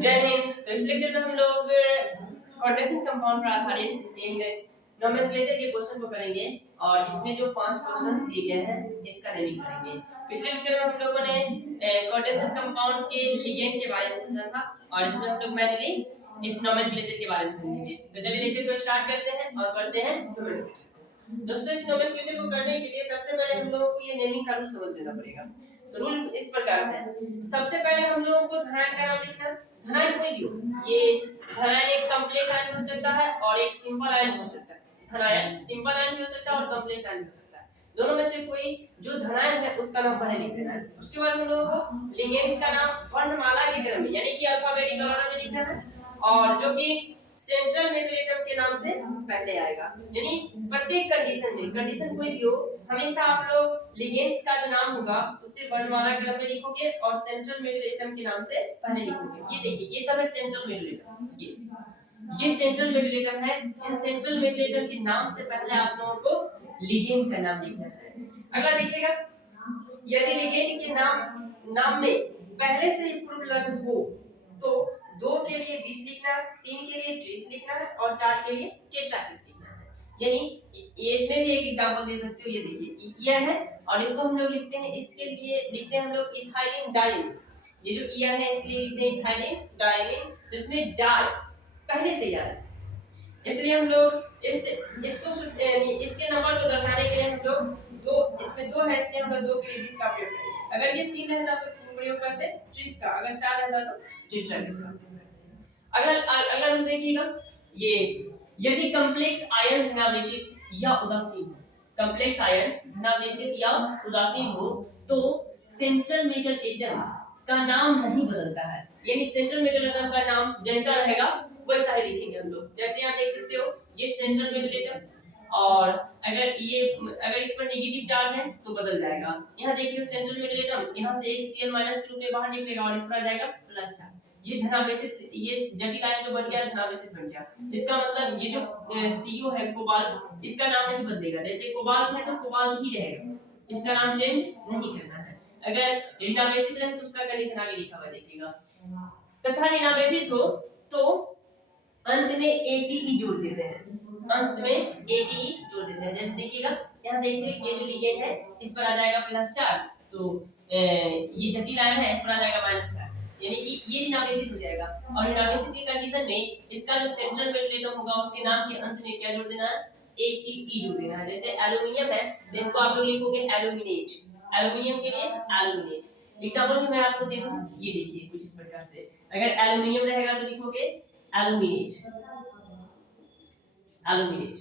जय हिंद। तो इस लेक्चर में हम लोग कोऑर्डिनेशन कंपाउंड पर आधारित एक नोमेनक्लेचर के क्वेश्चन को करेंगे और इसमें जो 5 क्वेश्चंस दिए गए हैं इसका नेमिंग करेंगे। पिछले लेक्चर में हम लोगों ने कोऑर्डिनेशन कंपाउंड के लिगेंड के बारे में समझा था और इसमें हम लोग मेनली इस नोमेनक्लेचर के बारे में समझेंगे। तो चलिए लेक्चर को स्टार्ट करते हैं और पढ़ते हैं नोमेनक्लेचर। दोस्तों, इस नोमेनक्लेचर को करने के लिए सबसे पहले हम लोगों को ये नेमिंग का रूल समझ लेना पड़ेगा। तो रूल इस प्रकार से है। सबसे पहले हम लोगों को धनायन का नाम लिखना है। धनायन कोई भी हो, ये धनायन एक कॉम्प्लेक्स आयन हो सकता है और एक सिंपल आयन हो सकता है। धनायन सिंपल आयन भी हो सकता है और कॉम्प्लेक्स आयन भी हो सकता है। दोनों में से कोई जो धनायन है उसका नाम पहले लिख देना है। उसके बाद हम लोगों को लिगेंड्स का नाम वर्णमाला के क्रम में यानी कि अल्फाबेटिकल ऑर्डर में लिखना है और जो कि सेंट्रल मेटल एटम के नाम से पहले आएगा। यानी प्रत्येक कंडीशन में, कंडीशन कोई भी हो, हमेशा आप लोग लिगेंड्स का जो नाम होगा उसे वर्णमाला क्रम में लिखोगे और सेंट्रल मेटल एटम के नाम से पहले लिखोगे। ये देखिए, ये सब है सेंट्रल मेटल एटम। ये सेंट्रल मेटल एटम है। इन सेंट्रल मेटल एटम के नाम से पहले आप लोगों को लिगेंड का नाम लिखना है। अगला देखिएगा, यदि लिगेंड के नाम में पहले से ही पूर्व लग्न हो तो 2 के लिए 20 लिखना है, 3 के लिए 30 लिखना है और 4 के लिए टेट्राकिस लिखना है। यानी ये इसमें भी एक एग्जांपल दे सकते हो। ये देखिए, ईयर है और इसको हम लोग लिखते हैं, इसके लिए लिखते हैं हम लोग इथाइलिन डाइलिन। ये जो ईयर है इसके लिए लिखते हैं इथाइलिन डाइलिन, जिसमें डाई पहले से याद है, इसलिए हम लोग इसको इसके नंबर को दर्शाने के लिए हम लोग दो, इसमें 2 है इसलिए हम लोग 2 के लिए 20 का प्रयोग करेंगे। अगर ये 3 रहता तो प्रयोग करते 30 का, अगर 4 रहता तो टेट्राकिस का। अगला रूल देखिएगा, ये यदि कॉम्प्लेक्स आयन धनावेशित या उदासीन हो, कॉम्प्लेक्स आयन धनावेशित या उदासीन हो तो सेंट्रल मेटल एटम का नाम नहीं बदलता है। यानी सेंट्रल मेटल एटम का नाम जैसा रहेगा वैसा ही लिखेंगे हम लोग। जैसे यहाँ देख सकते हो, ये सेंट्रल मेटल एटम और अगर इस पर नेगेटिव चार्ज है तो बदल जाएगा। यहाँ देख लो सेंट्रल मेटल एटम, यहाँ से एक Cl- के रूप में बाहर निकलेगा और इस पर आ जाएगा प्लस चार्ज। ये धनावेशित, ये जटिल आयन जो बन गया धनावेशित बन गया। इसका मतलब ये जो CO है कोबाल्ट, इसका नाम नहीं बदलेगा। जैसे कोबाल्ट है तो कोबाल्ट ही रहेगा, इसका नाम चेंज नहीं करना है। अगर ऋणावेशित रहे तो उसका कंडीशन आगे लिखा हुआ देखिएगा। तथा ऋणावेशित हो तो अंत में ATE जोड़ देते हैं, अंत में ATE जोड़ देते हैं। जैसे देखिएगा, यहाँ देखिए ये जो लिगेंड है इस पर आ जाएगा प्लस चार्ज, तो ये जटिल आयन है इस पर आ जाएगा माइनस चार्ज, यानी कि ये ऋणावेशित हो जाएगा। और ऋणावेशित की कंडीशन में इसका जो सेंट्रल मेटल एटम होगा उसके नाम के अंत में क्या जोड़ देना है, ATE जोड़ देना है। जैसे एल्युमिनियम है तो इसको आप लोग लिखोगे एल्यूमिनेट, एल्युमिनियम के लिए एल्युमिनेट। एग्जांपल में मैं आपको देखूं, ये देखिए कुछ इस प्रकार से, अगर एल्युमिनियम रहेगा तो लिखोगे एल्यूमिनेट, एल्यूमिनेट।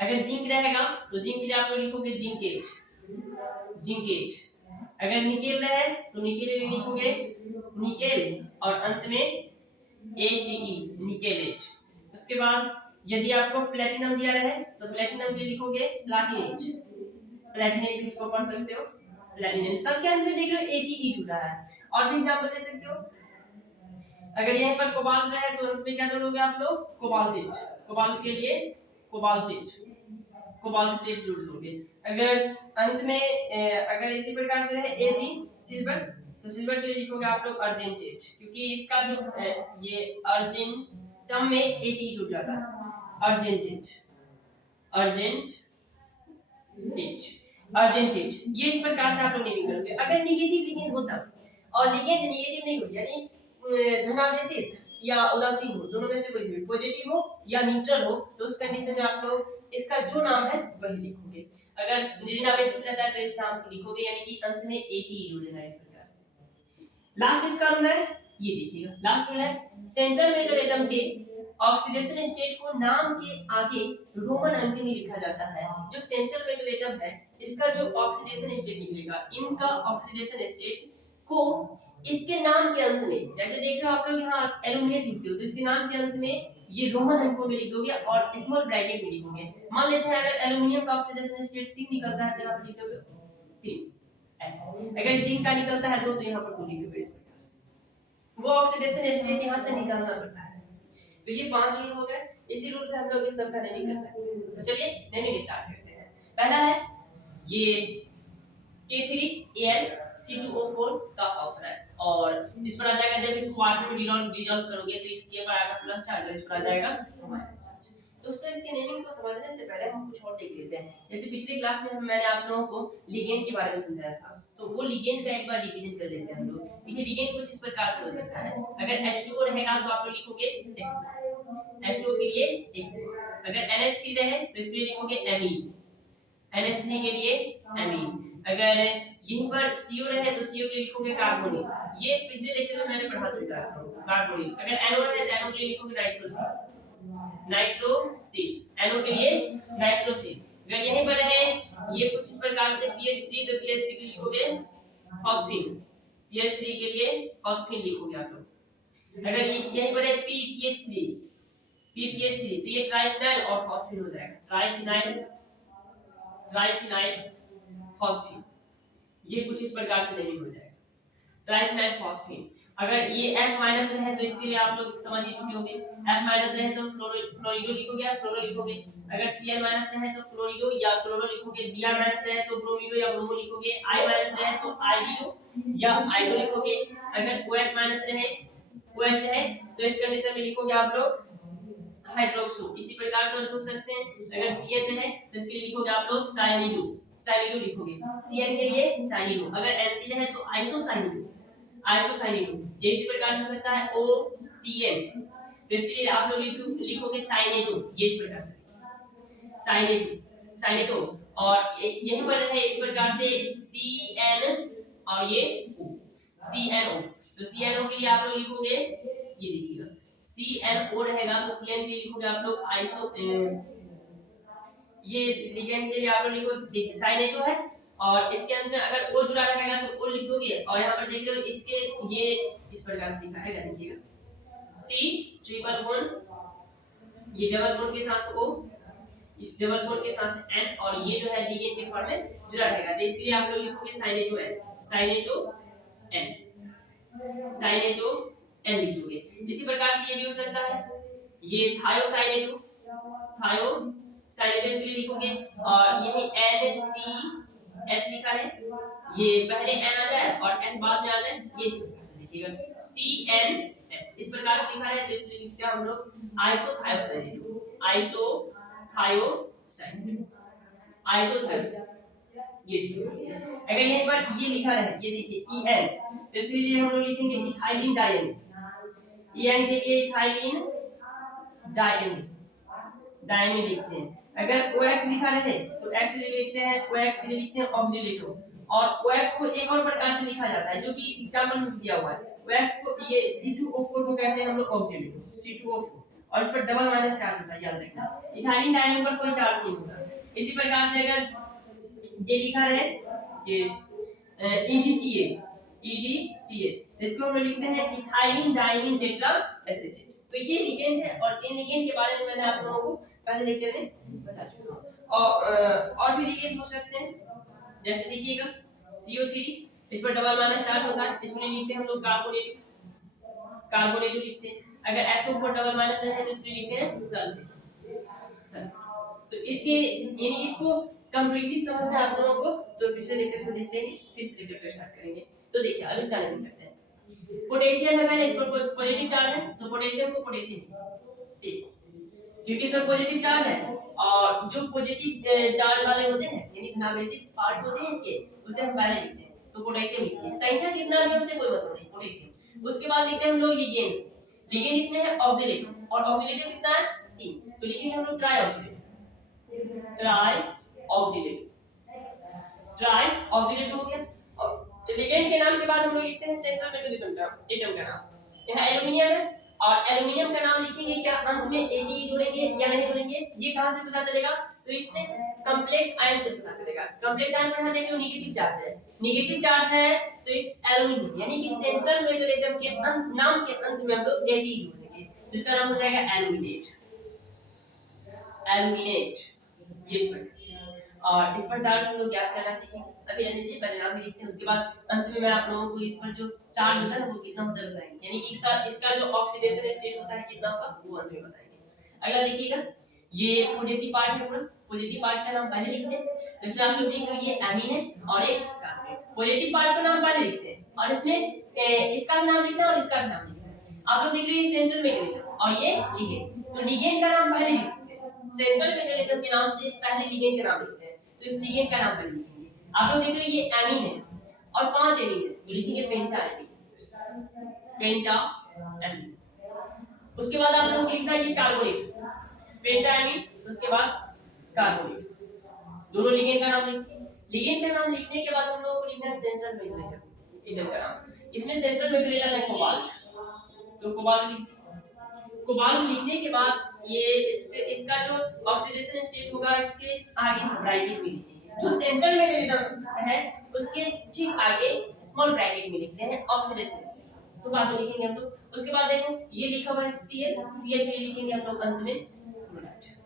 अगर जिंक रहेगा तो जिंक के लिए आप लोग लिखोगे जिंकेट, जिंकेट। अगर निकेल रहे तो निकेल के लिए लिखोगे निकेल और अंत में ATE, निकेलेट। उसके बाद यदि आपको प्लेटिनम दिया रहे तो प्लेटिनम के लिए लिखोगे प्लैटिनेट, प्लैटिनेट भी इसको पढ़ सकते हो, प्लैटिनेट। सब के अंत में देख रहे हो ATE जुड़ा है। और भी एग्जांपल दे सकते हो, अगर यहीं पर कोबाल्ट रहे तो अंत में क्या जोड़ोगे आप लोग, कोबाल्टेट, कोबाल्ट के लिए कोबाल्टेट, कोबाल्टेट जोड़ दोगे। अगर अंत में अगर इसी प्रकार से है Ag सिल्वर, तो सिल्वर के लिए लिखोगे आप लोग अर्जेंटेट, क्योंकि इसका जो ये अर्जेंटम में AT जुड़ जाता है, अर्जेंटेट, अर्जेंटेट, अर्जेंटेट। ये इस प्रकार से आप लोग नेमिंग करोगे। अगर नेगेटिव लिगेंड होता और लिगेंड नेगेटिव नहीं हो, यानी धनावेशित या उदासीन हो, दोनों में से कोई भी, पॉजिटिव हो या न्यूट्रल हो, तो उस कंडीशन में आप लोग इसका जो नाम है वही लिखोगे। अगर ऋणावेशित रहता है तो इस नाम को लिखोगे, यानी कि अंत में AT जोड़ देना है इस प्रकार से। लास्ट इसका रूल है, ये देखिएगा, लास्ट रूल है, सेंट्रल मेटल एटम के ऑक्सीडेशन स्टेट को नाम के आगे रोमन अंक में लिखा जाता है। जो सेंट्रल मेटल एटम है इसका जो ऑक्सीडेशन स्टेट निकलेगा, इनका ऑक्सीडेशन स्टेट को इसके नाम के अंत में, जैसे देख रहे हो आप लोग यहाँ एल्यूमिनेट लिखते हो तो इसके नाम के अंत में ये रोमन अंकों में लिख दोगे और स्मॉल ब्रैकेट में लिखोगे। मान लेते हैं अगर एल्यूमिनियम का ऑक्सीडेशन स्टेट 3 निकलता है तो यहाँ पर लिख दोगे 3। अगर जिंक का निकलता है 2 तो यहाँ पर 2 लिख दोगे। इस प्रकार से वो ऑक्सीडेशन स्टेट यहाँ से निकालना पड़ता है। तो ये 5 रूल हो गए, इसी रूल से हम लोग इस सब का नेमिंग कर सकते हैं। तो चलिए नेमिंग स्टार्ट करते हैं। पहला है ये K3Al C2O4 का ऑक्साइड और इस पर आ जाएगा, जब इसको वाटर में डिसॉल्व करोगे तो ये पर आएगा प्लस चार्ज और इस पर आ जाएगा माइनस चार्ज। दोस्तों इसके नेमिंग को समझने से पहले हम कुछ और देख लेते हैं। जैसे पिछले क्लास में मैंने आप लोगों को लिगेंड के बारे में समझाया था, तो वो लिगेंड का एक बार रिवीजन कर लेते हैं हम लोग। देखिए लिगेंड कुछ इस प्रकार से हो सकता है। अगर H2O रहेगा तो आप लोग लिखोगे H2O के लिए एक, अगर NH3 रहे तो इसके लिए लिखोगे एमीन, NH3 के लिए एमीन। अगर यहीं पर CO रहे तो CO के लिए लिखोगे कार्बोनिल, ये पिछले लेक्चर में मैंने पढ़ा चुका है कार्बोनिल। अगर NO रहे तो NO के लिए लिखोगे नाइट्रोसिल, नाइट्रोसिल, NO के लिए नाइट्रोसिल। अगर यहीं पर रहे ये कुछ इस प्रकार से PH3 तो PH3 के लिए लिखोगे फॉस्फीन, PH3 के लिए फॉस्फीन लिखोगे आप लोग। अगर यहीं पर है PPH3 तो ये ट्राइफिनाइल और फॉस्फीन हो जाएगा, ट्राइफिनाइल फॉस्फीन, ये कुछ इस प्रकार से नेमिंग हो जाएगा ट्राइफिनाइल फॉस्फीन। अगर ये F माइनस है तो इसके लिए आप लोग समझ ही चुके होंगे, F माइनस है तो फ्लोरिडो लिखोगे या फ्लोरो लिखोगे। अगर Cl माइनस है तो क्लोरिडो या क्लोरो लिखोगे, Br माइनस है तो ब्रोमिडो या ब्रोमो लिखोगे, I माइनस है तो आइडिडो या आइडो लिखोगे। अगर OH माइनस रहे, OH है तो इस कंडीशन में लिखोगे आप लोग हाइड्रोक्सो, इसी प्रकार से लिख सकते हैं। अगर Cn है तो इसके लिए लिखोगे आप लोग साइनिडो, साइनिडो लिखोगे, Cn के लिए साइनिडो। अगर Nc है तो आइसोसाइनिडो, आइसोसाइनिडो, ये इसी प्रकार से हो सकता है OCN, तो इसके लिए आप लोग लिखोगे साइनेटो, ये इस प्रकार से साइनेटो, साइनेटो। और यहीं पर है इस प्रकार से CN और ये O, CNO, तो CNO के लिए आप लोग लिखोगे, ये देखिएगा CNO रहेगा तो CN के लिए लिखोगे आप लोग आइसो, ये लिगेंड के लिए आप लोग लिखोगे साइनेटो है, और इसके अंत में अगर O जुड़ा रहेगा तो O लिखोगे। और यहाँ पर देख लो इसके ये इस प्रकार से लिखा है, देखिएगा C ट्रिपल बॉन्ड, ये डबल बॉन्ड के साथ O, इस डबल बॉन्ड के साथ N, और ये जो है लिगेंड के फॉर्म में जुड़ा रहेगा, तो इसलिए आप लोग लिखोगे साइनेटो N, साइनेटो N, साइनेटो N लिखोगे। इसी प्रकार से ये भी हो सकता है, ये थायोसाइनेटो, थायोसाइनेटो इसलिए लिखोगे, और यही NCS लिखा है, ये पहले N आ जाए और S बाद में आ जाए, ये इस प्रकार से लिखिएगा CNS, इस प्रकार से लिखा है, तो इसलिए लिखते हैं हम लोग आइसोथायोसाइनेटो, आइसोथायोसाइनेटो, आइसोथायोसाइनेटो, ये इस प्रकार से। अगर यहीं पर ये लिखा है, ये देखिए EN, तो इसलिए हम लोग लिखेंगे इथाइलिन डाइएमिन, EN के लिए इथाइलिन डाइएमिन लिखते हैं। अगर OX लिखा रहे तो X के लिए लिखते हैं, OX के लिए लिखते हैं ऑक्सीलेटो, और OX को एक और प्रकार से लिखा जाता है जो कि एग्जांपल में दिया हुआ है। OX को ये C2O4 को कहते हैं हम लोग ऑक्सीलेटो, C2O4, और इस पर डबल माइनस चार्ज होता है, याद रखना। इथाइलिन डाइएमिन पर कोई चार्ज नहीं होता। इसी प्रकार से अगर ये लिखा है ये EDTA, इसको हम लोग लिखते हैं इथाइलिन डाइमीन टेट्रा एसिटेट। तो ये लिगेंड है, और इन लिगेंड के बारे में मैंने आप लोगों को पहले लेक्चर में बता चुका हूं। और भी लिगेंड हो सकते हैं, जैसे देखिएगा CO3, इस पर डबल माइनस चार्ज होता है, इसलिए लिखते हैं हम लोग कार्बोनेटो लिखते हैं। अगर SO पर डबल माइनस है तो इसलिए लिखते हैं सल्फेट। तो इसके यानी इसको कंप्लीटली समझना है आप लोगों को, तो पिछले लेक्चर को देख लेंगे, फिर इस लेक्चर को स्टार्ट करेंगे। तो देखिए अब इसका नेमिंग करते हैं। पोटेशियम है, पहले इस पर पॉजिटिव चार्ज है तो पोटेशियम को पोटेशियम, ठीक, क्योंकि इस पर पॉजिटिव चार्ज है, और जो पॉजिटिव चार्ज वाले होते हैं यानी धनावेशित पार्ट होते हैं इसके, उसे हम पहले लिखते हैं, तो पोटेशियम लिखते हैं। संख्या कितना भी उससे कोई मतलब नहीं, पोटेशियम। उसके बाद लिखते हैं हम लोग लिगेंड, लिगेंड इसमें है ऑक्सीलेटो, और ऑक्सीलेटो कितना है 3, तो लिखेंगे हम लोग ट्राई ऑक्सीलेटो, ट्राई ऑक्सीलेट हो गया। और लिगेंड के नाम के बाद हम लोग लिखते हैं सेंट्रल मेटल एटम का नाम। यहाँ एल्युमिनियम है, और एल्युमिनियम का नाम लिखेंगे क्या अंत में Ate जोड़ेंगे या नहीं जोड़ेंगे, ये कहां से पता चलेगा, तो इससे कॉम्प्लेक्स आयन से पता चलेगा। कॉम्प्लेक्स आयन पर देख लो नेगेटिव चार्ज है, नेगेटिव चार्ज है तो इस एल्युमिनियम यानी कि सेंट्रल मेटल एटम के नाम के अंत में हम लोग Ate जोड़ेंगे, तो इसका नाम हो जाएगा एल्युमिनेट, एल्युमिनेट, ये इस पर। और इस पर चार्ज हम लोग याद करना सीखेंगे, अभी रहने दीजिए, पहले नाम भी लिखते हैं, उसके बाद अंत में मैं आप लोगों को इस पर जो चार्ज होता है ना वो कितना होता है बताएंगे, यानी कि इसका जो ऑक्सीडेशन स्टेट होता है कितना होगा वो अंत में बताएंगे। अगला देखिएगा, ये पॉजिटिव पार्ट है, पूरा पॉजिटिव पार्ट का नाम पहले लिखते हैं, तो इसमें आप लोग देख लो ये एमीन है और एक कार्बन। पॉजिटिव पार्ट का नाम पहले लिखते हैं, और इसमें इसका भी नाम लिखना है और इसका भी नाम लिखना है। आप लोग देख रहे हैं सेंट्रल मेटल एटम और ये लिगेंड, तो लिगेंड का नाम पहले लिख सकते हैं, सेंट्रल मेटल एटम के नाम से पहले लिगेंड का नाम लिखते हैं, तो इस लिगेंड का नाम पहले लिखेंगे। आप लोग देख रहे हैं ये एमीन है और 5 एमीन है, तो लिखेंगे पेंटा एमीन, पेंटा एमीन। उसके बाद आप लोग लिखना ये कार्बोनेट, पेंटा एमीन, उसके बाद कार्बोनेट, दोनों लिगेंड का नाम लिखते हैं। लिगेंड का नाम लिखने के बाद हम लोगों को लिखना है सेंट्रल मेटल एटम का नाम। इसमें सेंट्रल मेटल एटम है कोबाल्ट, तो कोबाल्ट लिखते, कोबाल्ट लिखने के बाद ये इसका जो ऑक्सीडेशन स्टेट होगा इसके आगे ब्रैकेट में लिखेंगे, जो सेंट्रल मेटल एटम है उसके ठीक आगे स्मॉल ब्रैकेट में लिखते हैं ऑक्सीडेशन स्टेट, तो बाद में लिखेंगे हम लोग। उसके बाद देखो ये लिखा हुआ है Cl, Cl के लिए लिखेंगे हम लोग अंत में क्लोराइड।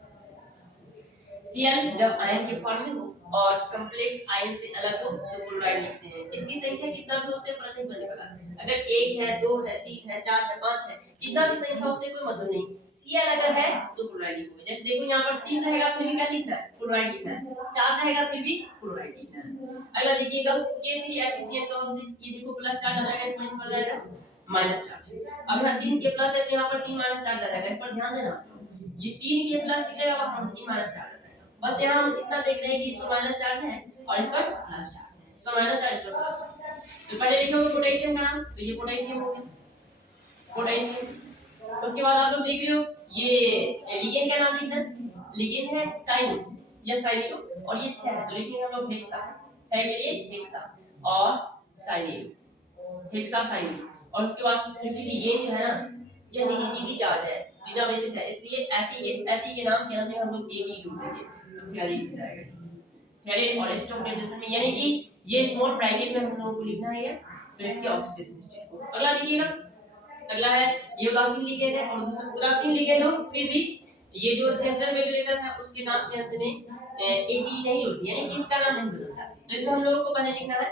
Cl जब आयन के फॉर्म में हो और कॉम्प्लेक्स आयन से अलग हो तो क्लोराइड लिखते हैं। इसकी संख्या कितना भी उससे फर्क नहीं पड़ने वाला, अगर 1 है 2 है 3 है 4 है 5 है, कितना भी संख्या उससे कोई मतलब नहीं, Cl अगर है तो क्लोराइड लिखोगे। जैसे देखो यहाँ पर 3 रहेगा फिर भी क्या लिखना है, क्लोराइड लिखना है, 4 रहेगा फिर भी क्लोराइड लिखना है। अगला देखिएगा K3FeCN का 6, ये देखो प्लस चार्ज आ जाएगा, इस पर इस पर जाएगा माइनस चार्ज। अब यहाँ 3 के प्लस है तो यहाँ पर 3 माइनस चार्ज आ जाएगा, इस पर ध्यान देना, ये 3 के प्लस निकलेगा और 3 माइनस चार्ज। बस यहाँ हम इतना देख रहे हैं कि इस पर माइनस चार्ज है और इस पर प्लस चार्ज है, इस पर माइनस चार्ज इस पर प्लस। तो पहले लिखोगे पोटेशियम का नाम, तो ये पोटेशियम हो गया, पोटेशियम। उसके बाद आप लोग देख रहे हो ये लिगेंड का नाम लिखना, लिगेंड है साइनो या साइनिडो और ये 6 है, तो लिखेंगे हम लोग हेक्सा, 6 के लिए हेक्सा और साइनिडो, हेक्सा साइनिडो। और उसके बाद क्योंकि लिगेंड जो है ना ये नेगेटिवली चार्ज है, रिनोवेशन है, इसलिए Fe के नाम के अंदर हम लोग Ag यूज करेंगे, तो फेरिक हो जाएगा, फेरिक और स्टोनेटेशन में, यानी कि ये स्मॉल ब्रैकेट में हम लोगों को लिखना है, तो इसके ऑक्सीडेशन स्टेट को। अगला लिखिएगा, अगला है ये उदासीन लिगेंड है, और दूसरा उदासीन लिगेंड हो फिर भी ये जो सेंट्रल मेटल एटम है उसके नाम के अंत में Ag नहीं होती, यानी कि इसका नाम नहीं बदलता, तो इसमें हम लोगों को पहले लिखना है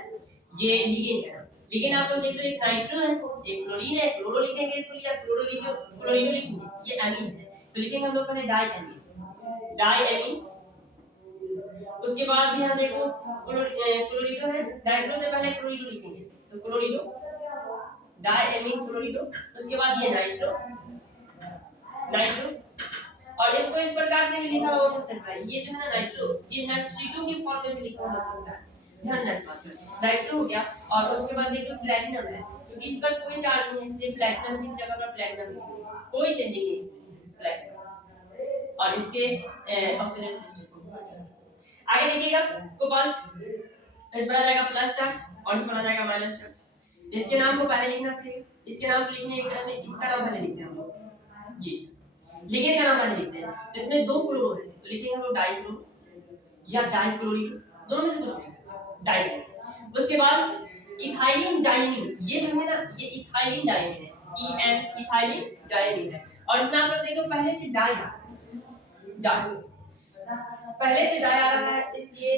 ये लिगेंड का नाम। लेकिन आप लोग देख लो एक नाइट्रो है, एक क्लोरीन है, क्लोरो लिखेंगे इसको, लिया क्लोरो, क्लोरीनो लिखेंगे, ये एमीन है, तो लिखेंगे हम लोग पहले डाई एमीन, डाई एमीन। उसके बाद यहाँ देखो क्लोरीनो है, नाइट्रो से पहले क्लोरीनो लिखेंगे, तो क्लोरीनो, डाई एमीन क्लोरीनो। उसके बाद ये नाइट्रो, नाइट्रो, और इसको इस प्रकार से भी लिखा हो सकता है, ये जो है ना नाइट्रो, ये नाइट्रो की फॉर्म में भी लिखा हो सकता है, ध्यान देना इस बात पर। नाइट्रो हो गया, और उसके बाद देखो प्लैटिनम है, क्योंकि इस पर कोई चार्ज नहीं है इसलिए प्लैटिनम की जगह पर प्लैटिनम लिखेंगे, कोई चेंजिंग नहीं इसमें प्लैटिनम, और इसके ऑक्सीडेशन स्टेट को आगे देखिएगा कोबाल्ट, इस पर आ जाएगा प्लस चार्ज और इस पर आ जाएगा माइनस चार्ज। इसके नाम को पहले लिखना पड़ेगा, इसके नाम को लिखने के क्रम में इसका नाम पहले लिखते हैं हम लोग, ये लिगेंड का नाम पहले लिखते हैं, तो इसमें 2 क्लोरो है तो लिखेंगे हम लोग डाइक्लोरो या डाइक्लोरीनो, दोनों में से कुछ लिख सकते हैं, डाइक्लोरो। उसके बाद इथाइलिन डाइमीन, ये जो है ना ये इथाइलिन डाइमीन है, इथाइलिन डाइमीन है, और इसमें आप लोग देखो पहले से डाई आ रहा है, डाई पहले से डाई आ रहा है, इसलिए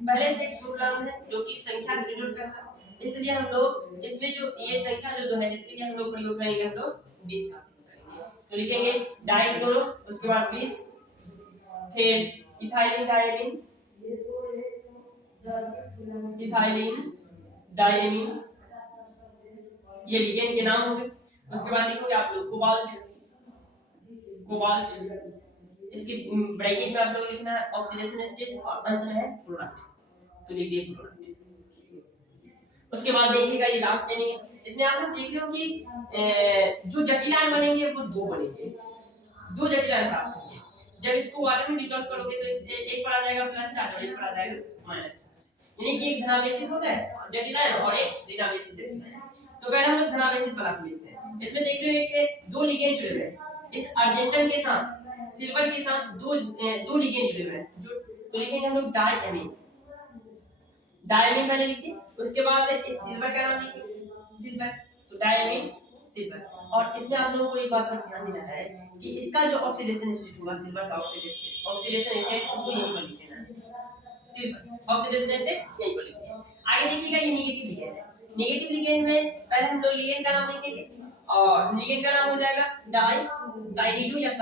पहले से एक प्रॉब्लम है जो कि संख्या डिनोट कर रहा है, इसलिए हम लोग इसमें जो ये संख्या जो 2 है इसके लिए हम लोग प्रयोग करेंगे हम लोग 20 का, तो लिखेंगे डाइक्लोरो, उसके बाद 20, फिर इथाइलिन डाइमीन, इथाइलिन डाइमीन, ये लिगेंड के नाम हो गए। उसके बाद लिखोगे आप लोग कोबाल्ट, कोबाल्ट, इसके ब्रैकेट में आप लोग लिखना है ऑक्सीडेशन स्टेट और अंत में है क्लोराइड, तो लिख दिए क्लोराइड। उसके बाद देखिएगा ये लास्ट यानी इसमें आप लोग देख रहे हो कि जो जटिल आयन बनेंगे वो 2 बनेंगे, 2 जटिल आयन प्राप्त होंगे। जब इसको वाटर में डिसॉल्व करोगे तो एक पर आ जाएगा प्लस चार्ज और एक पर आ जाएगा माइनस चार्ज, यानी कि एक धनावेशित हो गया जटिल आयन और एक ऋणावेशित जटिल आयन। तो पहले हम लोग धनावेशित वाला लेते हैं, इसमें देख रहे हो एक 2 लिगेंड जुड़े हुए हैं, इस अर्जेंटन के साथ सिल्वर के साथ 2 लिगेंड जुड़े हुए हैं, जो तो लिखेंगे हम लोग डाइएमीन, डाइएमीन पहले लिखते हैं, उसके बाद इस सिल्वर का नाम लिखेंगे सिल्वर, तो डाइएमीन सिल्वर। और इसमें आप लोगों को एक बात पर ध्यान देना है कि इसका जो ऑक्सीडेशन स्टेट होगा सिल्वर का ऑक्सीडेशन स्टेट उसको यहीं पर लिख देना है, सिल्वर ऑक्सीडेशन स्टेट यहीं पर लिख देना। आगे देखिएगा ये नेगेटिव लिगेंड है, नेगेटिव लिगेंड में पहले हम लोग लिगेंड का नाम लिखेंगे और लिगेंड का नाम हो जाएगा डाई साइनिडो या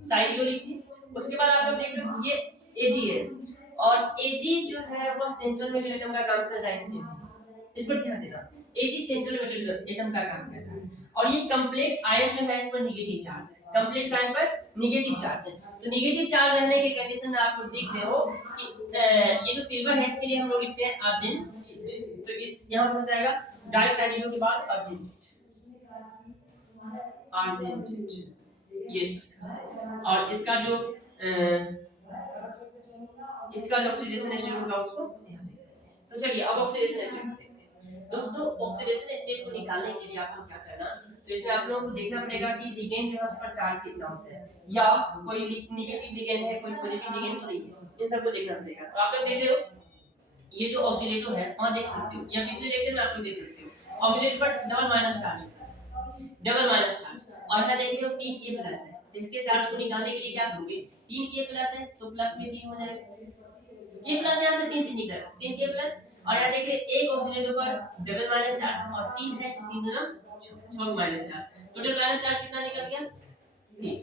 साइनिडो लिखिए। उसके बाद आप लोग देख रहे हो ये Ag है, और Ag जो है वो सेंट्रल मेटल एटम का काम कर रहा है इसमें, इस पर ध्यान देना। Ag सेंट्रल मेटल एटम का काम कर रहा है और ये कॉम्प्लेक्स आयन जो है इस पर नेगेटिव चार्ज है, कॉम्प्लेक्स आयन पर नेगेटिव चार्ज है। तो नेगेटिव चार्ज रहने के कंडीशन में आप लोग देख रहे हो कि ये जो सिल्वर है इसके लिए हम लोग लिखते हैं अर्जेंटेट, तो यहां पर हो जाएगा डाइसैनिडो के बाद अर्जेंटेट, अर्जेंटेट ये और इसका जो ऑक्सीडेशन स्टेट होगा उसको। तो चलिए अब ऑक्सीडेशन स्टेट देखते हैं। दोस्तों ऑक्सीडेशन स्टेट को निकालने के लिए आप लोग क्या करना, तो इसमें आप लोगों को देखना पड़ेगा कि लिगेंड जो है उस पर चार्ज कितना होता है, या कोई नेगेटिव लिगेंड है कोई पॉजिटिव लिगेंड तो नहीं है, इन सबको देखना पड़ेगा। तो आप लोग देख रहे हो ये जो ऑक्सीडेटो है वहां देख सकते हो, या पिछले लेक्चर में आप लोग देख सकते हो ऑक्सीडेट पर डबल माइनस चार्ज है, डबल माइनस चार्ज, और यहां देख रहे हो 3K प्लस है। तो इसके चार्ज को निकालने के लिए क्या करोगे, 3K प्लस है तो प्लस में 3 हो जाएगा, K प्लस यहां से 3 निकलेगा, 3K प्लस, और यहां देख रहे एक ऑक्सीडेटो पर डबल माइनस चार्ज और 3 है तो 3 गुना 6 minus charge, total minus charge कितना निकल गया 3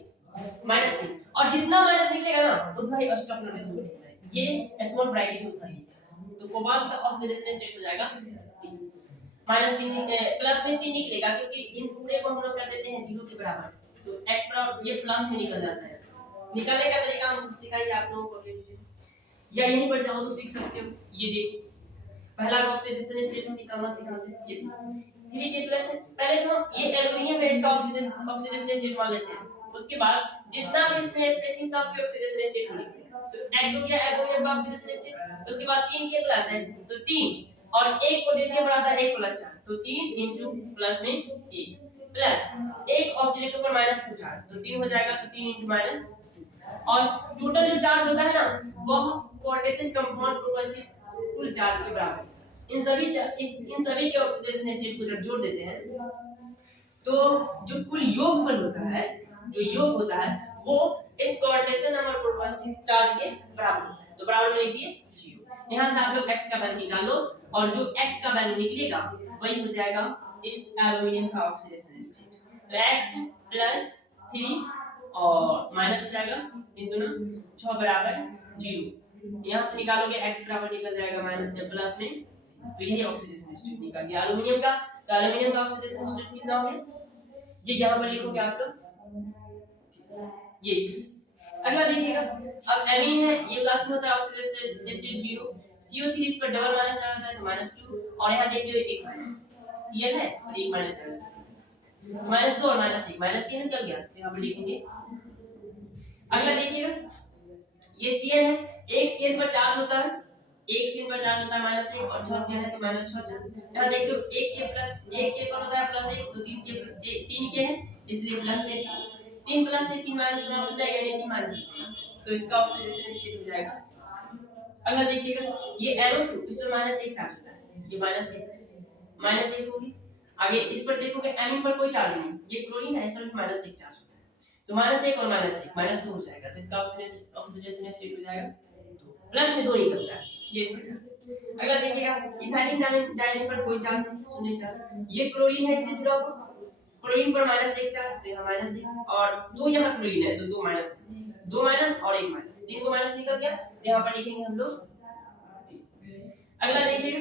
माइनस 3, और जितना माइनस निकलेगा ना उतना ही स्टॉप नोटेशन में लिखना है, ये स्मॉल ब्रैकेट में उतना ही, तो कोबाल्ट का ऑक्सीडेशन स्टेट हो जाएगा माइनस 3 प्लस में 3 निकलेगा, क्योंकि इन पूरे को हम लोग कर देते हैं 0 के बराबर, तो x बराबर ये प्लस में निकल जाता है। निकालने का तरीका हम सिखाएंगे आप लोगों को, या यहीं पर चाहो तो सीख सकते हो। ये देखो पहला ऑक्सीडेशन स्टेट हम निकालना सीखा से, ये 3K प्लस है, पहले तो हम ये एल्युमिनियम है इसका ऑक्सीडेशन स्टेट मान लेते हैं, उसके बाद जितना भी इसमें स्पेसिंग सब के ऑक्सीडेशन स्टेट को लिखते हैं। तो x हो गया एल्युमिनियम का ऑक्सीडेशन स्टेट, उसके बाद 3K प्लस है तो 3, और एक पोटेशियम पर आता है 1 प्लस चार्ज, तो 3 into प्लस में 1 प्लस एक ऑक्सीडेटो पर -2 चार्ज, तो 3 हो जाएगा, तो 3 into -2, और टोटल जो चार्ज होता है ना वह कोऑर्डिनेशन कंपाउंड पर उपस्थित कुल चार्ज के बराबर है। इन सभी के ऑक्सीडेशन स्टेट को जब जोड़ देते हैं तो जो कुल योगफल होता है, जो योग होता है वो इस कोऑर्डिनेशन नंबर पर उपस्थित चार्ज के बराबर होता है। तो बराबर में लिख दिए 0। यहां से आप लोग x का वैल्यू निकाल लो, और जो x का वैल्यू निकलेगा वही हो जाएगा इस एल्युमिनियम का ऑक्सीडेशन स्टेट। तो x प्लस 3 और माइनस हो जाएगा 3 दूना 6 बराबर 0। यहां से निकालोगे x बराबर निकल जाएगा माइनस से प्लस में, तो ये ऑक्सीडेशन स्टेट निकल गया एल्युमिनियम का। तो एल्युमिनियम का ऑक्सीडेशन स्टेट कितना हो गया, ये यहां पर लिखोगे आप लोग ये। अगला देखिएगा, अब एमीन है ये लास्ट में होता है ऑक्सीडेशन स्टेट 0, CO3 इस पर डबल माइनस आ जाता है तो -2, और यहां देख लो एक माइनस Cl है इस पर एक माइनस आ जाता है, -2 और -1 -3 निकल गया, तो यहां पर लिखेंगे। अगला देखिएगा ये Cl है, एक Cl पर चार्ज होता है, एक Cl पर चार्ज होता है -1 और 6 Cl है तो -6 चार्ज। यहां देख लो 1 के प्लस 1 के पर होता है +1 तो 3 के है इसलिए प्लस में 3 प्लस से 3 माइनस हो जाएगा, नहीं 3 माइनस, तो इसका ऑक्सीडेशन स्टेट हो जाएगा। अगला देखिएगा ये NO2 इस पर -1 चार्ज होता है, ये -1 होगी। आगे इस पर देखोगे एमीन पर कोई चार्ज नहीं, ये क्लोरीन है इस पर भी -1 चार्ज होता है, तो -1 और -1 -2 हो जाएगा, तो इसका ऑक्सीडेशन स्टेट हो जाएगा 2, प्लस में 2 निकलता है ये। अगला देखिएगा इथाइलिन डाइनिन पर कोई चार्ज नहीं, शून्य चार्ज। ये क्लोरीन है इससे जुड़ा हुआ, क्लोरीन पर -1 चार्ज, तो यहां -1, और 2 यहां क्लोरीन है तो 2 माइनस, 2 माइनस और 1 माइनस, 3 को माइनस निकल गया, तो यहां पर लिखेंगे हम लोग। अगला देखिएगा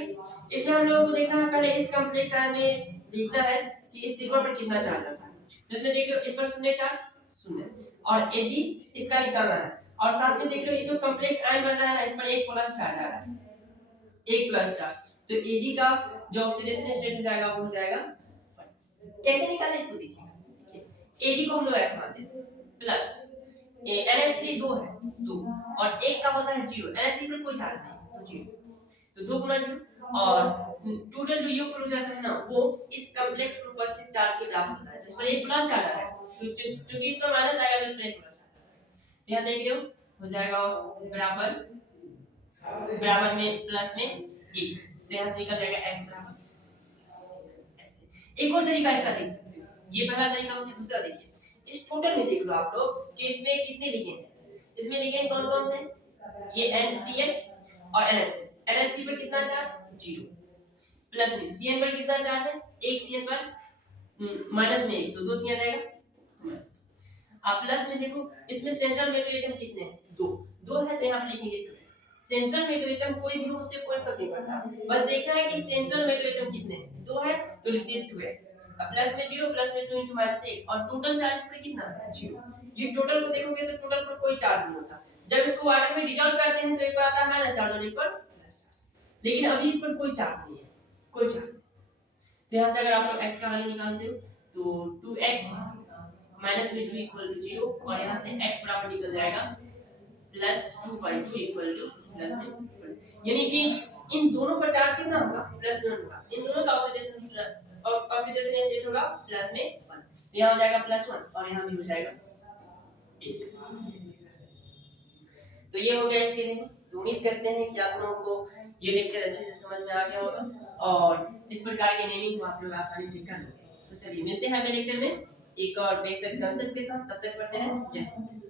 इसमें हम लोगों को देखना है, पहले इस कॉम्प्लेक्स आयन में देखना है कि इस सिल्वर पर कितना चार्ज आता है, तो इसमें देख लो इस पर शून्य चार्ज, शून्य, और Ag इसका निकालना है, और साथ में देख लो ये जो कॉम्प्लेक्स आयन बन रहा है ना इस पर 1 प्लस चार्ज आ रहा है, 1 प्लस चार्ज, तो Ag का जो ऑक्सीडेशन स्टेट हो जाएगा वो हो जाएगा। कैसे निकालें इसको देखिए, Ag को हम लोग x मानते हैं, प्लस NH3 2 है 2, और 1 का होता है 0, NH3 पर कोई चार्ज नहीं तो 0, तो 2 गुना 0, और टोटल जो योगफल हो जाता है ना वो इस कॉम्प्लेक्स पर उपस्थित चार्ज के बराबर होता है, तो इस पर 1 प्लस चार्ज आ रहा है, तो क्योंकि इस पर माइनस आएगा तो इस पर 1 प्लस आएगा, तो यहां देख रहे हो जाएगा बराबर में प्लस में 1, तो यहां से निकल जाएगा x बराबर। एक और तरीका इसका देख सकते हो, ये पहला तरीका हो गया। दूसरा देखिए इस टोटल में देख लो आप लोग कि इसमें कितने लिगेंड हैं, इसमें लिगेंड कौन कौन से, ये NCN और NH3, NH3 पर कितना चार्ज 0, प्लस में CN पर कितना चार्ज है, एक CN पर माइनस में 1 तो 2 CN रहेगा। आप प्लस में देखो इसमें सेंट्रल मेटल एटम कितने हैं, 2 है तो यहां पर लिखेंगे 2x, सेंट्रल मेटल एटम कोई भी हो, उससे कोई फर्क नहीं पड़ता, बस देखना है कि सेंट्रल मेटल एटम कितने हैं, 2 है तो लिख दिए 2x, अब प्लस में 0 प्लस में 2 into -1, और टोटल चार्ज पर कितना 0। ये टोटल को देखोगे तो टोटल पर कोई चार्ज नहीं होता, जब इसको वाटर में डिसॉल्व करते हैं तो एक पर आता है माइनस चार्ज और एक पर प्लस चार्ज, लेकिन अभी इस पर कोई चार्ज नहीं है, कोई चार्ज नहीं। तो यहाँ से अगर आप लोग x का वैल्यू निकालते हो तो 2x माइनस में 2 इक्वल टू 0, और यहाँ से x बराबर निकल जाएगा +2/2 इक्वल टू प्लस में 1, यानी कि इन दोनों पर चार्ज कितना होगा प्लस में 1 होगा, इन दोनों का ऑक्सीडेशन स्टेट होगा प्लस में 1, यहाँ हो जाएगा +1 और यहाँ भी हो जाएगा 1। तो ये हो गया इसके लिए। तो उम्मीद करते हैं कि आप लोगों को ये लेक्चर अच्छे से समझ में आ गया होगा और इस प्रकार के नेमिंग को आप लोग आसानी से कर लोगे। तो चलिए मिलते हैं अगले लेक्चर में एक और बेहतर कंसेप्ट के साथ, तब तक पढ़ते रहें। जय हिंद।